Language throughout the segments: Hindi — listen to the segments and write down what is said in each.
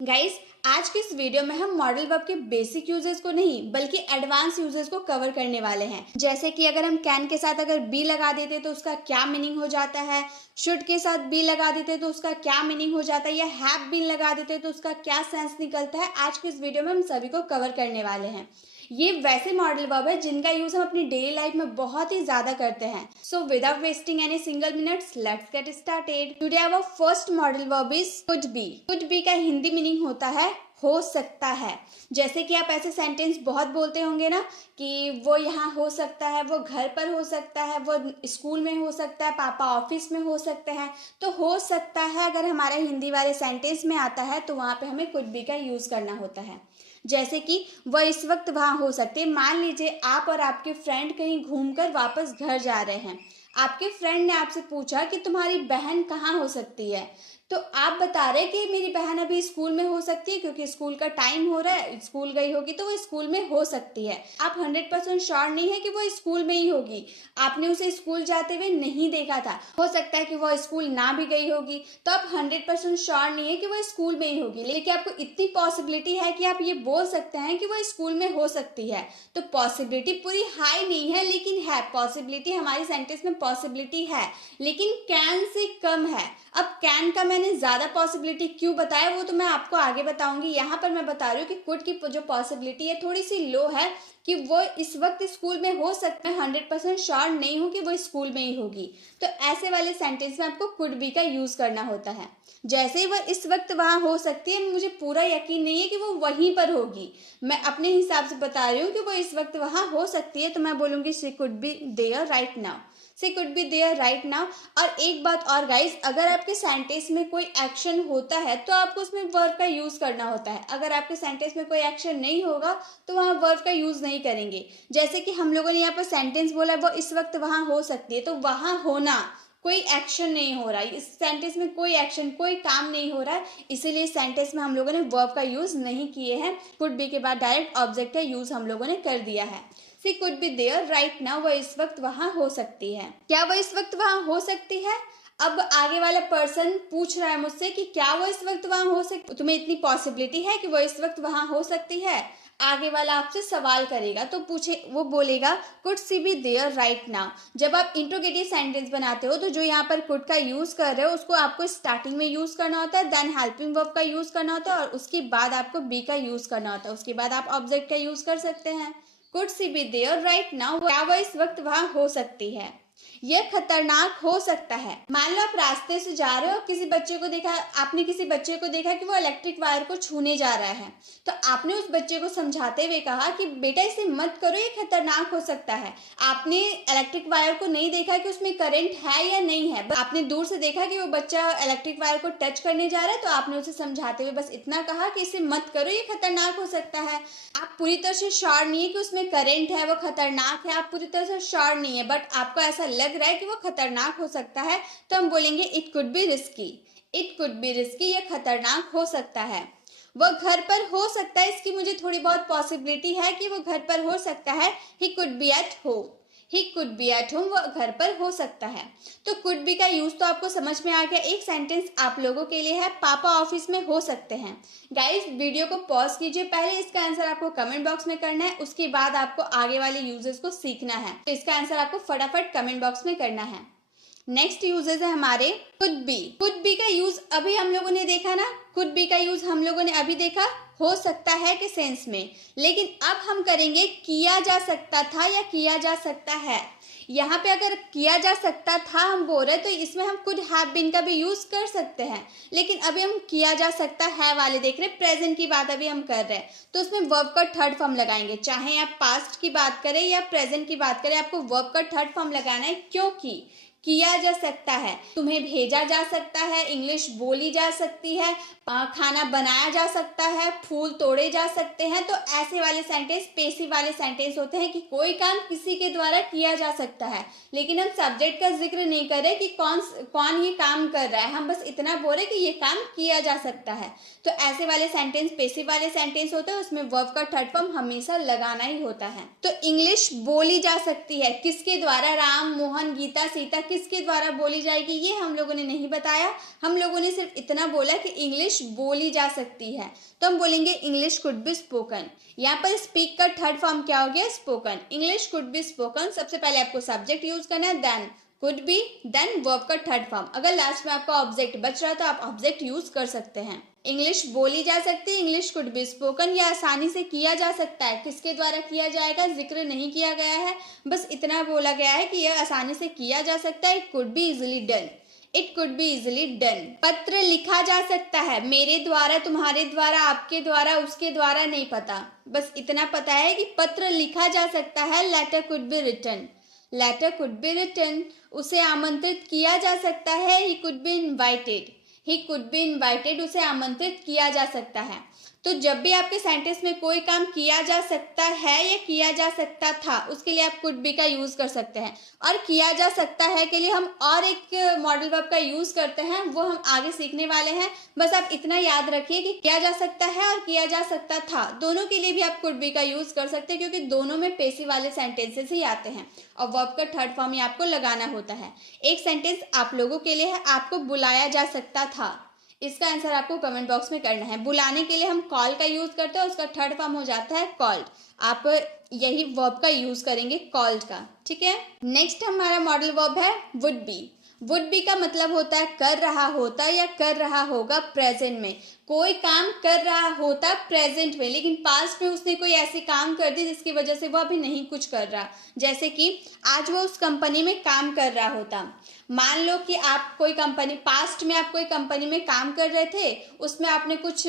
गाइस, आज की इस वीडियो में हम मॉडल वर्ब के बेसिक यूजेस को नहीं बल्कि एडवांस यूजेस को कवर करने वाले हैं। जैसे कि अगर हम कैन के साथ अगर बी लगा देते तो उसका क्या मीनिंग हो जाता है, शुड के साथ बी लगा देते तो उसका क्या मीनिंग हो जाता है, या हैव बीन लगा देते तो उसका क्या सेंस निकलता है। आज की इस वीडियो में हम सभी को कवर करने वाले हैं। ये वैसे मॉडल वर्ब है जिनका यूज हम अपनी डेली लाइफ में बहुत ही ज्यादा करते हैं। So without wasting any single minutes, let's get started. Today our first modal verb is could be. Could be का हिंदी मीनिंग होता है हो सकता है। जैसे कि आप ऐसे सेंटेंस बहुत बोलते होंगे ना कि वो यहाँ हो सकता है, वो घर पर हो सकता है, वो स्कूल में हो सकता है, पापा ऑफिस में हो सकते हैं। तो हो सकता है अगर हमारे हिंदी वाले सेंटेंस में आता है तो वहाँ पे हमें कुड बी का यूज करना होता है। जैसे कि वह इस वक्त वहां हो सकते हैं। मान लीजिए आप और आपके फ्रेंड कहीं घूमकर वापस घर जा रहे हैं। आपके फ्रेंड ने आपसे पूछा कि तुम्हारी बहन कहाँ हो सकती है, तो आप बता रहे कि मेरी बहन अभी स्कूल में हो सकती है क्योंकि स्कूल का टाइम हो रहा है, स्कूल गई होगी तो वो स्कूल में हो सकती है। आप 100% श्योर नहीं है कि वो स्कूल में ही होगी, आपने उसे स्कूल जाते हुए नहीं देखा था, हो सकता है कि वो स्कूल ना भी गई होगी, तो आप 100% श्योर नहीं है कि वो स्कूल में ही होगी। लेकिन आपको इतनी पॉसिबिलिटी है कि आप ये बोल सकते हैं कि वो स्कूल में हो सकती है। तो पॉसिबिलिटी पूरी हाई नहीं है लेकिन है पॉसिबिलिटी, हमारी सेंटेंस में पॉसिबिलिटी है लेकिन कैन से कम है। अब कैन का मैंने ज्यादा पॉसिबिलिटी क्यों बताया वो तो मैं आपको आगे बताऊंगी। यहाँ पर मैं बता रही हूँ कि कुड की जो पॉसिबिलिटी है थोड़ी सी लो है कि वो इस वक्त स्कूल में हो सकता है। 100% श्योर नहीं हूँ कि वो स्कूल में ही होगी। तो ऐसे वाले सेंटेंस में आपको कुड बी का यूज करना होता है। जैसे ही वह इस वक्त वहां हो सकती है, मुझे पूरा यकीन नहीं है कि वो वहीं पर होगी, मैं अपने हिसाब से बता रही हूँ कि वो इस वक्त वहां हो सकती है, तो मैं बोलूंगी she could be there right now. She could be there right now. और एक बात और गाइस, अगर आपके सेंटेंस में कोई एक्शन होता है तो आपको उसमें वर्ब का यूज करना होता है। अगर आपके सेंटेंस में कोई एक्शन नहीं होगा तो वहां वर्ब का यूज नहीं करेंगे। जैसे कि हम लोगों ने यहाँ पर सेंटेंस बोला वो इस वक्त वहां हो सकती है, तो वहां होना कोई एक्शन नहीं हो रहा है, इस सेंटेंस में कोई एक्शन कोई काम नहीं हो रहा है, इसीलिए सेंटेंस में हम लोगों ने वर्ब का यूज नहीं किए हैं। कुड बी के बाद डायरेक्ट ऑब्जेक्ट का यूज हम लोगों ने कर दिया है। She could be there right now, वह इस वक्त वहां हो सकती है। क्या वह इस वक्त वहां हो सकती है? अब आगे वाला पर्सन पूछ रहा है मुझसे कि क्या वो इस वक्त वहां हो सकती, तुम्हें इतनी पॉसिबिलिटी है कि वो इस वक्त वहां हो सकती है। आगे वाला आपसे सवाल करेगा तो पूछे, वो बोलेगा could she be there right now. जब आप इंट्रोगेटिव सेंटेंस बनाते हो तो जो यहाँ पर कुड का यूज कर रहे हो उसको आपको स्टार्टिंग में यूज करना होता है, देन हेल्पिंग वर्ब का यूज करना होता है और उसके बाद आपको बी का यूज करना होता है। उसके बाद आप ऑब्जेक्ट का यूज कर सकते हैं। Could she be there right now, क्या वह इस वक्त वहां हो सकती है। यह खतरनाक हो सकता है। मान लो आप रास्ते से जा रहे हो, किसी बच्चे को देखा, आपने किसी बच्चे को देखा कि वो इलेक्ट्रिक वायर को छूने जा रहा है, तो आपने उस बच्चे को समझाते हुए कहा कि बेटा इसे मत करो, ये खतरनाक हो सकता है। आपने इलेक्ट्रिक वायर को नहीं देखा कि उसमें करंट है या नहीं है, आपने दूर से देखा कि वो बच्चा इलेक्ट्रिक वायर को टच करने जा रहा है, तो आपने उसे समझाते हुए बस इतना कहा कि इसे मत करो, ये खतरनाक हो सकता है। आप पूरी तरह से श्योर नहीं है कि उसमें करंट है, वो खतरनाक है, आप पूरी तरह से श्योर नहीं है, बट आपको ऐसा लग रहा है कि वो खतरनाक हो सकता है, तो हम बोलेंगे it could be risky. It could be risky, ये खतरनाक हो सकता है। वो घर पर हो सकता है, इसकी मुझे थोड़ी बहुत पॉसिबिलिटी है कि वो घर पर हो सकता है। He could B at home. He could B at home, वो घर पर हो सकता है। तो कुड बी का यूज तो आपको समझ में आ गया। एक सेंटेंस आप लोगों के लिए है, पापा ऑफिस में हो सकते हैं। गाइस, वीडियो को पॉज कीजिए, पहले इसका आंसर आपको कमेंट बॉक्स में करना है, उसके बाद आपको आगे वाले यूजेस को सीखना है। तो इसका आंसर आपको फटाफट कमेंट बॉक्स में करना है। नेक्स्ट यूजेस है हमारे कुड बी। कुड बी का यूज अभी हम लोगों ने देखा ना, कुड बी का यूज हम लोगों ने अभी देखा हो सकता है के सेंस में, लेकिन अब हम करेंगे किया जा सकता था या किया जा सकता है। यहाँ पे अगर किया जा सकता था हम बोल रहे तो इसमें हम कुड हैव बीन का भी यूज कर सकते हैं, लेकिन अभी हम किया जा सकता है वाले देख रहे, प्रेजेंट की बात अभी हम कर रहे हैं, तो उसमें वर्ब का थर्ड फॉर्म लगाएंगे। चाहे आप पास्ट की बात करें या प्रेजेंट की बात करें, आपको वर्ब का थर्ड फॉर्म लगाना है, क्योंकि किया जा सकता है, तुम्हें भेजा जा सकता है, इंग्लिश बोली जा सकती है, खाना बनाया जा सकता है, फूल तोड़े जा सकते हैं। तो ऐसे वाले सेंटेंस पेसिव वाले सेंटेंस होते हैं कि कोई काम किसी के द्वारा किया जा सकता है, लेकिन हम सब्जेक्ट का जिक्र नहीं कर रहे कि कौन ये काम कर रहा है, हम बस इतना बोल रहे कि ये काम किया जा सकता है। तो ऐसे वाले सेंटेंस पेसिव वाले सेंटेंस होते हैं, उसमें वर्ब का थर्ड फॉर्म हमेशा लगाना ही होता है। तो इंग्लिश बोली जा सकती है किसके द्वारा, राम, मोहन, गीता, सीता, किसके द्वारा बोली जाएगी ये हम लोगों ने नहीं बताया। हम लोगों ने सिर्फ इतना बोला कि इंग्लिश बोली जा सकती है, तो हम बोलेंगे इंग्लिश कुड बी स्पोकन। यहाँ पर स्पीक का थर्ड फॉर्म क्या हो गया? Spoken. English could be spoken, सबसे पहले आपको सब्जेक्ट यूज करना है, then could be, then verb का थर्ड फॉर्म। अगर लास्ट में आपका ऑब्जेक्ट बच रहा है तो आप ऑब्जेक्ट यूज कर सकते हैं। इंग्लिश बोली जा सकती है, इंग्लिश कुड बी स्पोकन, या आसानी से किया जा सकता है। किसके द्वारा किया जाएगा जिक्र नहीं किया गया है, बस इतना बोला गया है कि यह आसानी से किया जा सकता है। It could be easily done, it could be easily done. पत्र लिखा जा सकता है, मेरे द्वारा, तुम्हारे द्वारा, आपके द्वारा, उसके द्वारा नहीं पता, बस इतना पता है कि पत्र लिखा जा सकता है। Letter could be written, letter could be written. उसे आमंत्रित किया जा सकता है, he could be invited, he could be invited. उसे आमंत्रित किया जा सकता है। तो जब भी आपके सेंटेंस में कोई काम किया जा सकता है या किया जा सकता था, उसके लिए आप कुड बी का यूज कर सकते हैं। और किया जा सकता है के लिए हम और एक मॉडल वर्ब का यूज करते हैं, वो हम आगे सीखने वाले हैं। बस आप इतना याद रखिए कि किया जा सकता है और किया जा सकता था, दोनों के लिए भी आप कुड बी का यूज कर सकते हैं, क्योंकि दोनों में पेसिव वाले सेंटेंसेस ही आते हैं और वर्ब का थर्ड फॉर्म ही आपको लगाना होता है। एक सेंटेंस आप लोगों के लिए है, आपको बुलाया जा सकता था। इसका आंसर आपको कमेंट बॉक्स में करना है। बुलाने के लिए हम कॉल का यूज करते हैं, उसका थर्ड फॉर्म हो जाता है कॉल्ड। आप यही वर्ब का यूज करेंगे कॉल्ड का, ठीक है। नेक्स्ट हमारा मॉडल वर्ब है वुड बी। वुड बी का मतलब होता है कर रहा होता या कर रहा होगा प्रेजेंट में। कोई काम कर रहा होता प्रेजेंट में, लेकिन पास्ट में उसने कोई ऐसी काम कर दी जिसकी वजह से वो अभी नहीं कुछ कर रहा। जैसे कि आज वो उस कंपनी में काम कर रहा होता। मान लो कि आप कोई कंपनी, पास्ट में आप कोई कंपनी में काम कर रहे थे, उसमें आपने कुछ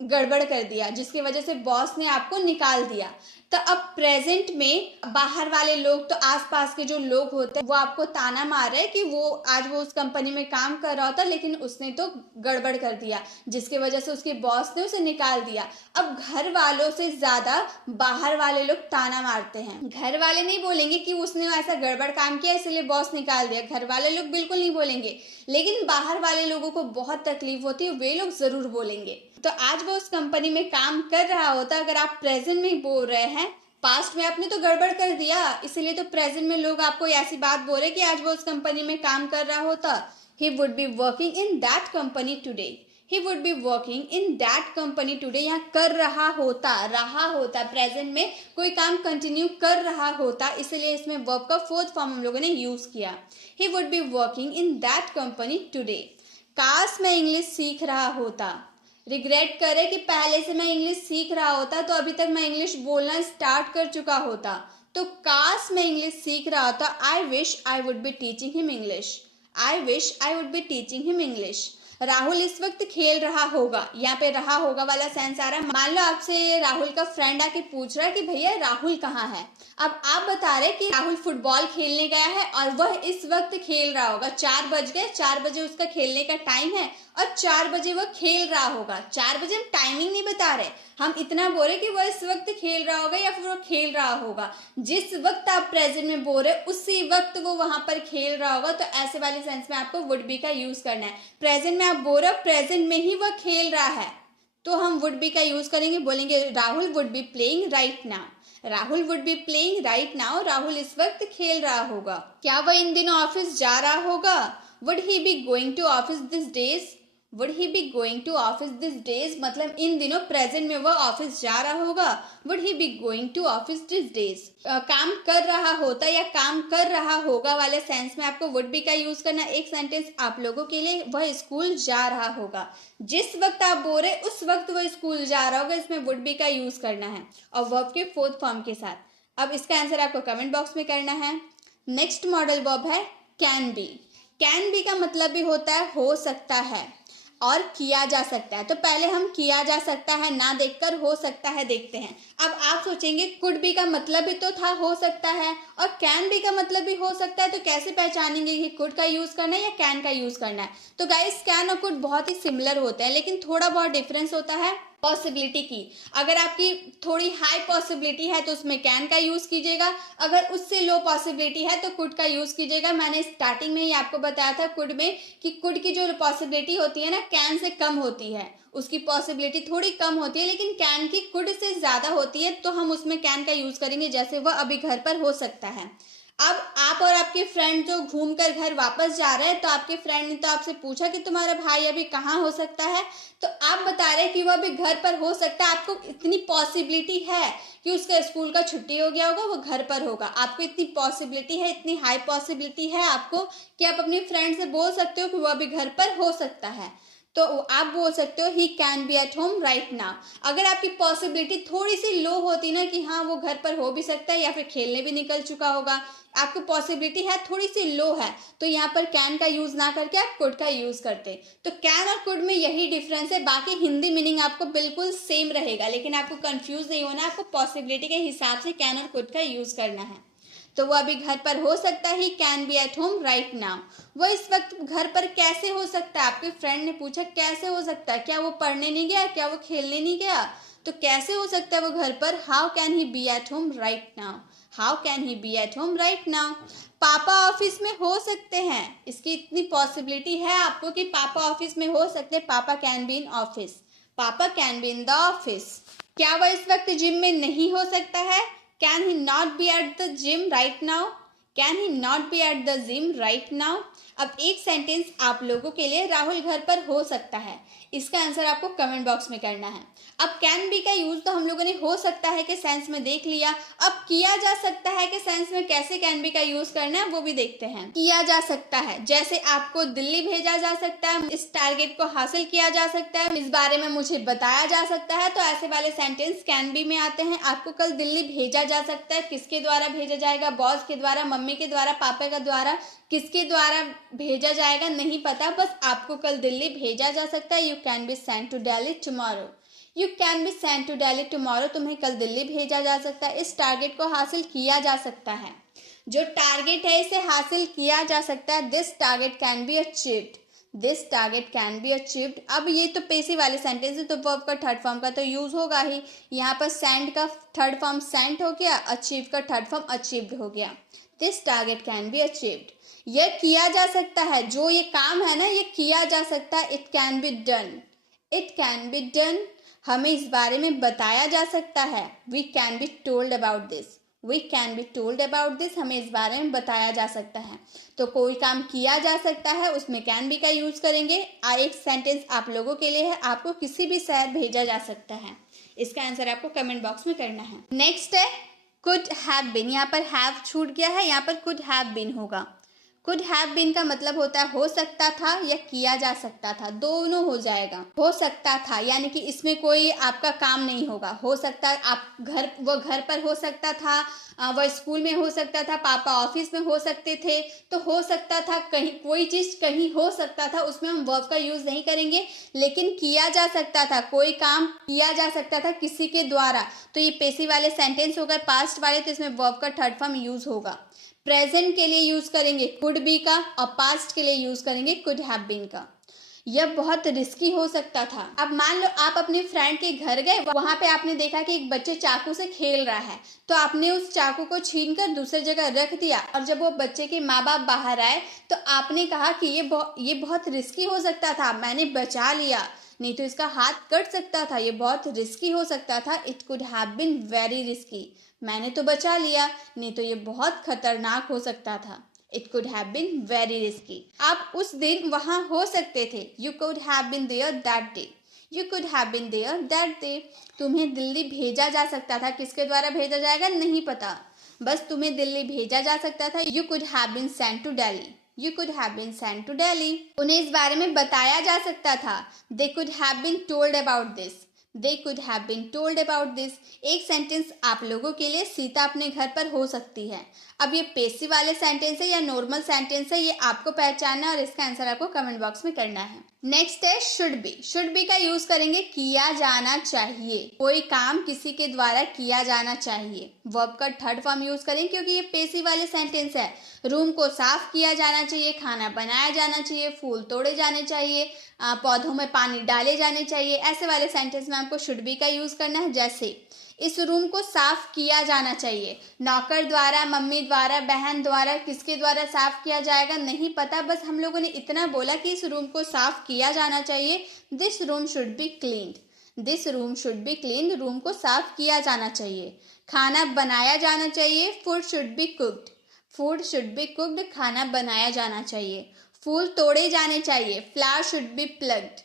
गड़बड़ कर दिया जिसकी वजह से बॉस ने आपको निकाल दिया। तो अब प्रेजेंट में बाहर वाले लोग, तो आसपास के जो लोग होते हैं, वो आपको ताना मार रहे हैं कि वो आज वो उस कंपनी में काम कर रहा होता, लेकिन उसने तो गड़बड़ कर दिया जिसकी वजह से उसके बॉस ने उसे निकाल दिया। अब घर वालों से ज्यादा बाहर वाले लोग ताना मारते हैं। घर वाले नहीं बोलेंगे कि उसने ऐसा गड़बड़ काम किया इसलिए बॉस निकाल दिया, घर वाले लोग बिल्कुल नहीं बोलेंगे, लेकिन बाहर वाले लोगों को बहुत तकलीफ होती है, वे लोग जरूर बोलेंगे। तो आज वो उस कंपनी में काम कर रहा होता, अगर आप प्रेजेंट में बोल रहे हैं, पास्ट में आपने तो गड़बड़ कर दिया, इसलिए तो प्रेजेंट में लोग आपको ऐसी बात बोल रहे कि आज वो उस कंपनी में काम कर रहा होता। He would be working in that company today, he would be working in that company today. यहाँ कर रहा होता प्रेजेंट में कोई काम कंटिन्यू कर रहा होता, इसलिए इसमें वर्ब का फोर्थ फॉर्म हम लोगों ने यूज किया। He would be working in that company today. काश मैं इंग्लिश सीख रहा होता, रिग्रेट करे कि पहले से मैं इंग्लिश सीख रहा होता तो अभी तक मैं इंग्लिश बोलना स्टार्ट कर चुका होता। तो काश मैं इंग्लिश सीख रहा होता, I wish I would be teaching him English, I wish I would be teaching him English. Rahul इस वक्त खेल रहा होगा, यहाँ पे रहा होगा वाला सेंस आ रहा है। मान लो आपसे राहुल का फ्रेंड आके पूछ रहा है कि भैया राहुल कहाँ है। अब आप बता रहे कि राहुल फुटबॉल खेलने गया है और वह इस वक्त खेल रहा होगा। 4 बज गए, 4 बजे उसका खेलने का टाइम है और 4 बजे वह खेल रहा होगा। 4 बजे हम टाइमिंग नहीं बता रहे, हम इतना बोल रहे कि वह इस वक्त खेल रहा होगा या फिर वो खेल रहा होगा। जिस वक्त आप प्रेजेंट में बोल रहे उसी वक्त वो वहां पर खेल रहा होगा। तो ऐसे वाले सेंस में आपको वुड बी का यूज करना है। प्रेजेंट में आप बोल रहे हो प्रेजेंट में ही वह खेल रहा है, तो हम वुड बी का यूज करेंगे, बोलेंगे Rahul would be playing right now, Rahul would be playing right now. Rahul इस वक्त खेल रहा होगा। क्या वह इन दिनों ऑफिस जा रहा होगा? Would he be going to office this days, would he be going to office this days, मतलब इन दिनों प्रेजेंट में वह ऑफिस जा रहा होगा। Would he be going to office this days. काम कर रहा होता या काम कर रहा होगा वाले सेंस में आपको वुड बी का यूज करना। एक सेंटेंस आप लोगों के लिए, वह स्कूल जा रहा होगा। जिस वक्त आप बोल रहे उस वक्त वह स्कूल जा रहा होगा, इसमें वुड बी का यूज करना है और वर्ब के फोर्थ फॉर्म के साथ। अब इसका आंसर आपको कमेंट बॉक्स में करना है। नेक्स्ट मॉडल वर्ब है कैन बी। कैन बी का मतलब भी होता है हो सकता है और किया जा सकता है। तो पहले हम किया जा सकता है ना देखकर हो सकता है देखते हैं। अब आप सोचेंगे कुड बी का मतलब भी तो था हो सकता है और कैन बी का मतलब भी हो सकता है, तो कैसे पहचानेंगे कि कुड का यूज करना है या कैन का यूज करना है। तो गाइस कैन और कुड बहुत ही सिमिलर होते हैं, लेकिन थोड़ा बहुत डिफरेंस होता है पॉसिबिलिटी की। अगर आपकी थोड़ी हाई पॉसिबिलिटी है तो उसमें कैन का यूज कीजिएगा, अगर उससे लो पॉसिबिलिटी है तो कुड का यूज कीजिएगा। मैंने स्टार्टिंग में ही आपको बताया था कुड में कि कुड की जो पॉसिबिलिटी होती है ना कैन से कम होती है, उसकी पॉसिबिलिटी थोड़ी कम होती है, लेकिन कैन की कुड से ज्यादा होती है, तो हम उसमें कैन का यूज करेंगे। जैसे वह अभी घर पर हो सकता है। अब आप और आपके फ्रेंड जो घूमकर घर वापस जा रहे हैं, तो आपके फ्रेंड ने तो आपसे पूछा कि तुम्हारा भाई अभी कहाँ हो सकता है, तो आप बता रहे हैं कि वो अभी घर पर हो सकता है। आपको इतनी पॉसिबिलिटी है कि उसका स्कूल का छुट्टी हो गया होगा, वो घर पर होगा। आपको इतनी पॉसिबिलिटी है, इतनी हाई पॉसिबिलिटी है आपको कि आप अपने फ्रेंड से बोल सकते हो कि वो अभी घर पर हो सकता है। तो आप बोल सकते हो he can be at home right now. अगर आपकी पॉसिबिलिटी थोड़ी सी लो होती ना कि हाँ वो घर पर हो भी सकता है या फिर खेलने भी निकल चुका होगा, आपको पॉसिबिलिटी है थोड़ी सी लो है, तो यहाँ पर कैन का यूज ना करके आप कुड का यूज करते। तो कैन और कुड में यही डिफरेंस है, बाकी हिंदी मीनिंग आपको बिल्कुल सेम रहेगा, लेकिन आपको कंफ्यूज नहीं होना, आपको पॉसिबिलिटी के हिसाब से कैन और कुड का यूज करना है। तो वो अभी घर पर हो सकता है, can be at home right now. वो इस वक्त घर पर कैसे हो सकता है? आपके फ्रेंड ने पूछा कैसे हो सकता है, क्या वो पढ़ने नहीं गया, क्या वो खेलने नहीं गया? तो कैसे हो सकता है वो घर पर? How can he be at home right now, how can he be at home right now. पापा ऑफिस में हो सकते हैं, इसकी इतनी पॉसिबिलिटी है आपको कि पापा ऑफिस में हो सकते हैं, पापा कैन बी इन ऑफिस, पापा can be in the office. क्या वह इस वक्त जिम में नहीं हो सकता है? Can he not be at the gym right now, can he not be at the gym right now. अब एक सेंटेंस आप लोगों के लिए, राहुल घर पर हो सकता है, इसका आंसर आपको कमेंट बॉक्स में करना है। अब कैन बी का यूज तो हम लोगों ने हो सकता है के सेंस में देख लिया, अब किया जा सकता है के सेंस में कैसे कैन बी का यूज करना है वो भी देखते हैं। किया जा सकता है, जैसे आपको दिल्ली भेजा जा सकता है, इस टारगेट को हासिल किया जा सकता है, इस बारे में मुझे बताया जा सकता है, तो ऐसे वाले सेंटेंस कैन बी में आते हैं। आपको कल दिल्ली भेजा जा सकता है, किसके द्वारा भेजा जाएगा? बॉस के द्वारा, मम्मी के द्वारा, पापा के द्वारा, किसके द्वारा भेजा जाएगा नहीं पता, बस आपको कल दिल्ली भेजा जा सकता है। You can be sent to Delhi tomorrow, you can be sent to Delhi tomorrow, तुम्हें कल दिल्ली भेजा जा सकता है। इस टारगेट को हासिल किया जा सकता है, जो टारगेट है इसे हासिल किया जा सकता है। This target can be achieved, this target can be achieved. अब ये तो पेसिव वाले सेंटेंस है, तो वर्ब का थर्ड फॉर्म का तो यूज होगा ही। यहाँ पर सेंड का थर्ड फॉर्म सेंट हो गया, अचीव का थर्ड फॉर्म अचीव्ड हो गया। This target can be achieved, यह किया जा सकता है, जो ये काम है ना ये किया जा सकता है। It can be done, it can be done. हमें इस बारे में बताया जा सकता है, we can be told about this, we can be told about this, हमें इस बारे में बताया जा सकता है। तो कोई काम किया जा सकता है, उसमें कैन बी का यूज करेंगे। एक सेंटेंस आप लोगों के लिए है, आपको किसी भी शहर भेजा जा सकता है, इसका आंसर आपको कमेंट बॉक्स में करना है। नेक्स्ट है कुड हैव बीन, यहाँ पर हैव छूट गया है, यहाँ पर कुड हैव बीन होगा। कुड हैव बीन का मतलब होता है हो सकता था या किया जा सकता था, दोनों हो जाएगा। हो सकता था यानी कि इसमें कोई आपका काम नहीं होगा। हो सकता आप घर, वो घर पर हो सकता था, वह स्कूल में हो सकता था, पापा ऑफिस में हो सकते थे। तो हो सकता था, कहीं कोई चीज़ कहीं हो सकता था, उसमें हम वर्ब का यूज़ नहीं करेंगे। लेकिन किया जा सकता था, कोई काम किया जा सकता था किसी के द्वारा, तो ये पेसिव वाले सेंटेंस हो गए। पास्ट वाले तो इसमें वर्ब का थर्ड फॉर्म यूज़ होगा। प्रेजेंट के लिए यूज करेंगे कुड बी का, और पास्ट के लिए यूज करेंगे कुड हैव बीन का। यह बहुत रिस्की हो सकता था। अब मान लो आप अपने फ्रेंड के घर गए, वहां पे आपने देखा कि एक बच्चे चाकू से खेल रहा है, तो आपने उस चाकू को छीनकर दूसरी जगह रख दिया, और जब वो बच्चे के माँ बाप बाहर आए तो आपने कहा कि ये बहुत रिस्की हो सकता था, मैंने बचा लिया, नहीं तो इसका हाथ कट सकता था, ये बहुत रिस्की हो सकता था। It could have been very risky, मैंने तो बचा लिया, नहीं तो ये बहुत खतरनाक हो सकता था। It could have been very risky. आप उस दिन वहां हो सकते थे, you could have been there that day, you could have been there that day. तुम्हें दिल्ली भेजा जा सकता था, किसके द्वारा भेजा जाएगा नहीं पता, बस तुम्हें दिल्ली भेजा जा सकता था। You could have been sent to Delhi, you could have been sent to Delhi. उन्हें इस बारे में बताया जा सकता था, they could have been told about this, they could have been told about this. एक सेंटेंस आप लोगों के लिए, सीता अपने घर पर हो सकती है। अब ये पेसिव वाले सेंटेंस है या नॉर्मल सेंटेंस है, ये आपको पहचानना है और इसका आंसर आपको कमेंट बॉक्स में करना है। नेक्स्ट है शुड बी। शुड बी का यूज करेंगे किया जाना चाहिए, कोई काम किसी के द्वारा किया जाना चाहिए। वर्ब का थर्ड फॉर्म यूज करें क्योंकि ये पेसिव वाले सेंटेंस है। रूम को साफ किया जाना चाहिए, खाना बनाया जाना चाहिए, फूल तोड़े जाने चाहिए, पौधों में पानी डाले जाने चाहिए। ऐसे वाले सेंटेंस में आपको शुड बी का यूज करना है। जैसे इस रूम को साफ किया जाना चाहिए, नौकर द्वारा, मम्मी द्वारा, बहन द्वारा, किसके द्वारा साफ किया जाएगा नहीं पता, बस हम लोगों ने इतना बोला कि इस रूम को साफ किया जाना चाहिए। This room should be cleaned, this room should be cleaned, room को साफ किया जाना चाहिए। खाना बनाया जाना चाहिए, food should be cooked, food should be cooked, खाना बनाया जाना चाहिए। फूल तोड़े जाने चाहिए, flower should be plucked,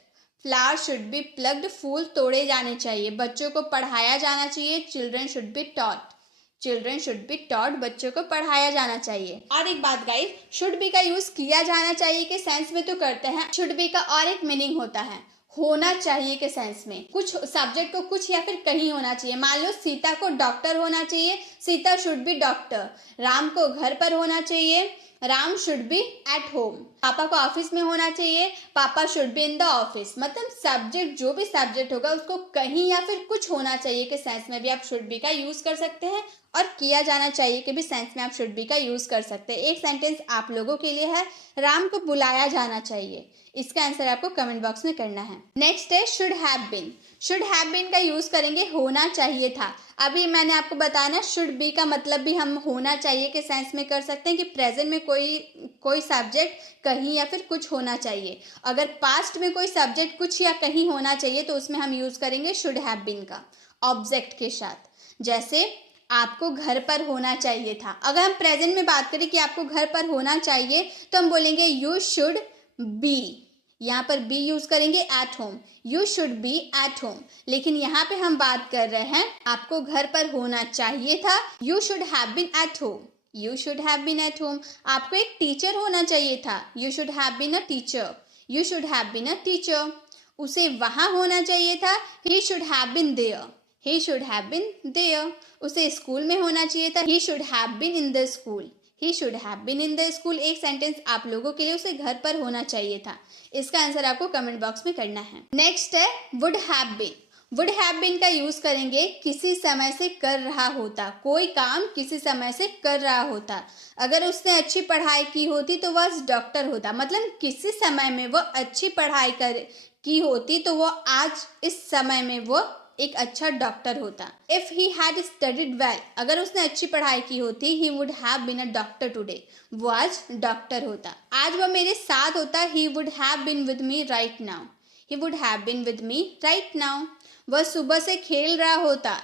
flower should be plucked, फूल तोड़े जाने चाहिए। बच्चों को पढ़ाया जाना चाहिए, children should be taught, children should be taught, बच्चों को पढ़ाया जाना चाहिए। और एक बात गाइस, शुड बी का यूज किया जाना चाहिए के सेंस में तो करते हैं, शुड बी का और एक मीनिंग होता है होना चाहिए के सेंस में। कुछ सब्जेक्ट को कुछ या फिर कहीं होना चाहिए। मान लो सीता को डॉक्टर होना चाहिए, Sita should be doctor. Ram को घर पर होना चाहिए, Ram should be at home. पापा को ऑफिस में होना चाहिए, पापा should be in the office. मतलब सब्जेक्ट, जो भी सब्जेक्ट होगा उसको कहीं या फिर कुछ होना चाहिए के सेंस में भी आप शुड बी का यूज कर सकते हैं, और किया जाना चाहिए के भी सेंस में आप शुड बी का यूज कर सकते हैं। एक सेंटेंस आप लोगों के लिए है, राम को बुलाया जाना चाहिए। इसका आंसर आपको कमेंट बॉक्स में करना है। नेक्स्ट है should have been. Should have been का यूज करेंगे होना चाहिए था। अभी मैंने आपको बताया ना, शुड बी का मतलब भी हम होना चाहिए के सेंस में कर सकते हैं कि प्रेजेंट में कोई सब्जेक्ट कहीं या फिर कुछ होना चाहिए। अगर पास्ट में कोई सब्जेक्ट कुछ या कहीं होना चाहिए तो उसमें हम यूज करेंगे शुड हैव बीन का ऑब्जेक्ट के साथ। जैसे आपको घर पर होना चाहिए था। अगर हम प्रेजेंट में बात करें कि आपको घर पर होना चाहिए तो हम बोलेंगे यू शुड बी, यहाँ पर बी यूज करेंगे eight home, you should be at home. लेकिन यहाँ पे हम बात कर रहे हैं आपको घर पर होना चाहिए था, you should have been at home, you should have been at home. आपको एक टीचर होना चाहिए था, you should have been a teacher, you should have been a teacher. उसे वहां होना चाहिए था, he should have been there, he should have been there. उसे स्कूल में होना चाहिए था, he should have been in the school, he should have been in the school. एक सेंटेंस आप लोगों के लिए उसे घर पर होना चाहिए था। इसका आंसर आपको कमेंट बॉक्स में करना है। नेक्स्ट है would have been. Would have been का यूज करेंगे किसी समय से कर रहा होता, कोई काम किसी समय से कर रहा होता। अगर उसने अच्छी पढ़ाई की होती तो वह डॉक्टर होता, मतलब किसी समय में वो अच्छी पढ़ाई की होती तो वो आज इस समय में वो एक अच्छा डॉक्टर होता। If he had studied well, अगर उसने अच्छी पढ़ाई की होती, he would have been a doctor today, वो आज डॉक्टर होता। आज वो मेरे साथ होता, he would have been with me right now, he would have been with me right now. वह सुबह से खेल रहा होता,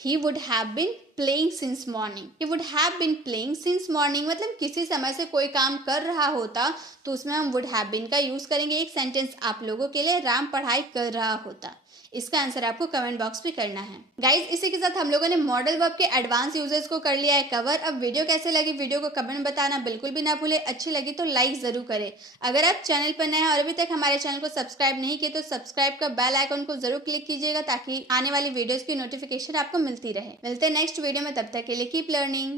he would have been playing since morning, he would have been playing since morning। मतलब किसी समय से कोई काम कर रहा होता तो उसमें हम would have been का यूज करेंगे। एक सेंटेंस आप लोगों के लिए, राम पढ़ाई कर रहा होता। इसका आंसर आपको कमेंट बॉक्स में करना है। गाइज, इसी के साथ हम लोगों ने मॉडल वर्ब के एडवांस यूजेस को कर लिया है कवर। अब वीडियो कैसे लगी, वीडियो को कमेंट बताना बिल्कुल भी ना भूले। अच्छी लगी तो लाइक जरूर करें। अगर आप चैनल पर नए हैं और अभी तक हमारे चैनल को सब्सक्राइब नहीं किए तो सब्सक्राइब का बेल आइकन को जरूर क्लिक कीजिएगा ताकि आने वाली वीडियोस की नोटिफिकेशन आपको मिलती रहे। मिलते हैं नेक्स्ट वीडियो में, तब तक के लिए कीप लर्निंग।